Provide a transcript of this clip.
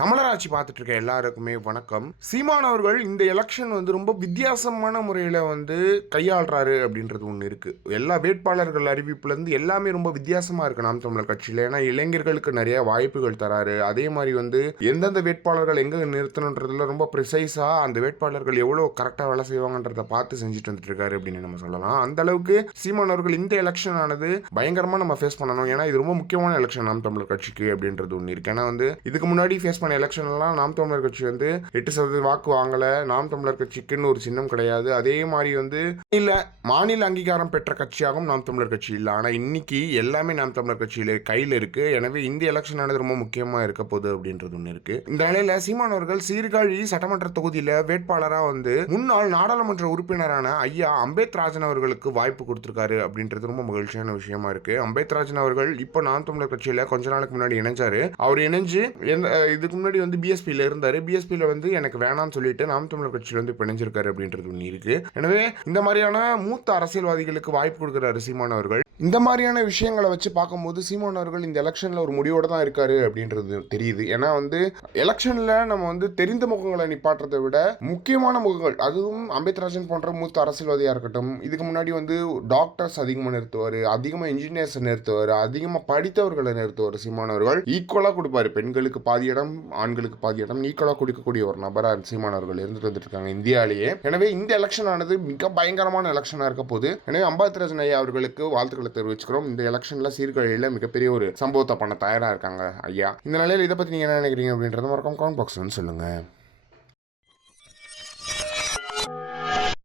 தமிழராட்சி பார்த்துட்டு இருக்க எல்லாருக்குமே வணக்கம். சீமான் அவர்கள் இந்த எலெக்ஷன் வந்து ரொம்ப வித்தியாசமான முறையில் வந்து கையாளுறாரு அப்படின்றது ஒன்று இருக்கு. எல்லா வேட்பாளர்கள் அறிவிப்புலேருந்து எல்லாமே ரொம்ப வித்தியாசமாக இருக்கு நாம் தமிழர் கட்சியில். ஏன்னா இளைஞர்களுக்கு நிறைய வாய்ப்புகள் தராரு. அதே மாதிரி வந்து எந்தெந்த வேட்பாளர்கள் எங்கே நிறுத்தணுன்றதுல ரொம்ப ப்ரிசைஸாக அந்த வேட்பாளர்கள் எவ்வளோ கரெக்டாக வேலை செய்வாங்கன்றத பார்த்து செஞ்சுட்டு வந்துட்டு இருக்காரு அப்படின்னு நம்ம சொல்லலாம். அந்த அளவுக்கு சீமான் அவர்கள் இந்த எலெக்ஷன் ஆனது பயங்கரமாக நம்ம ஃபேஸ் பண்ணணும். ஏன்னா இது ரொம்ப முக்கியமான எலெக்ஷன் நாம் தமிழர் கட்சிக்கு அப்படின்றது ஒன்று இருக்கு. ஏன்னா வந்து இதுக்கு முன்னாடி ஃபேஸ் பண்ண எலெக்ஷன்லாம் நாம் தமிழர் கட்சி வந்து எட்டு சதவீத வாக்கு வாங்கலை. நாம் தமிழர் கட்சிக்குன்னு ஒரு சின்னம் கிடையாது. அதே மாதிரி வந்து இல்லை மாநில அங்கீகாரம் பெற்ற கட்சியாகவும் நாம் தமிழர் கட்சி இல்லை. ஆனால் இன்னைக்கு எல்லாமே நாம் தமிழர் கட்சியில் கையில் இருக்கு. எனவே இந்த எலெக்ஷன் ஆனது ரொம்ப முக்கியமாக இருக்க போகுது அப்படின்றது ஒன்று இருக்கு. இந்த நிலையில சீமான் அவர்கள் சீர்காழி சட்டமன்ற தொகுதியில் வேட்பாளராக வந்து முன்னாள் நாடாளுமன்ற உறுப்பினரான ஐயா அம்பேத்ராஜன் அவர்களுக்கு வாய்ப்பு கொடுத்துருக்காரு அப்படின்றது ரொம்ப மகிழ்ச்சியான விஷயமா இருக்கு. அம்பேத்ராஜன் அவர்கள் இப்போ நாம் தமிழர் கட்சியில் கொஞ்ச நாளுக்கு முன்னாடி இணைஞ்சாரு. அவர் இணைஞ்சு எந்த இதுக்கு முன்னாடி வந்து பிஎஸ்பியில் இருந்தார். பிஎஸ்பியில் வந்து எனக்கு வேணாம்னு சொல்லிட்டு நாம் தமிழர் கட்சியில் வந்து பிணைஞ்சிருக்காரு அப்படின்றது ஒன்று இருக்கு. எனவே இந்த மாதிரியான மூத்த அரசியல்வாதிகளுக்கு வாய்ப்பு கொடுக்குறாரு சீமான் அவர்கள். இந்த மாதிரியான விஷயங்களை வச்சு பார்க்கும்போது சீமான் அவர்கள் இந்த எலெக்ஷனில் ஒரு முடிவோட தான் இருக்காரு அப்படின்றது தெரியுது. ஏன்னா வந்து எலெக்ஷனில் நம்ம வந்து தெரிந்த முகங்களை நிப்பாட்டுறதை விட முக்கியமான முகங்கள் அதுவும் அம்பேத்ராஜன் போன்ற மூத்த அரசியல்வாதியாக இருக்கட்டும் இதுக்கு முன்னாடி வந்து டாக்டர்ஸ் அதிகமாக நிறுத்துவார் அதிகமாக இன்ஜினியர்ஸ் நிறுத்துவார் அதிகமாக படித்தவர்களை நிறுத்துவார் சீமான் அவர்கள். ஈக்குவலாக கொடுப்பாரு. பெண்களுக்கு பாதி இடம் ஆண்களுக்கு பாதி இடம் ஈக்குவலாக கொடுக்கக்கூடிய ஒரு நபராக சீமான் அவர்கள் இருந்துட்டு வந்துட்டு இருக்காங்க இந்தியாவிலேயே. எனவே இந்த எலெக்ஷன் ஆனது மிக பயங்கரமான எலெக்ஷனாக இருக்க போது எனவே அம்பேத்ராஜன் ஐயா அவர்களுக்கு வாழ்த்துக்களை தெரிவிச்சுக்கிறோம். இந்த எலெக்ஷன்ல சீர்காழியில் மிகப்பெரிய ஒரு சம்பவத்தை பண்ண தயாராக இருக்காங்க ஐயா. இந்த நிலையில் இதை பற்றி நீங்கள் என்ன நினைக்கிறீங்க அப்படின்றத மறக்காம கமெண்ட் பாக்ஸ் சொல்லுங்கள்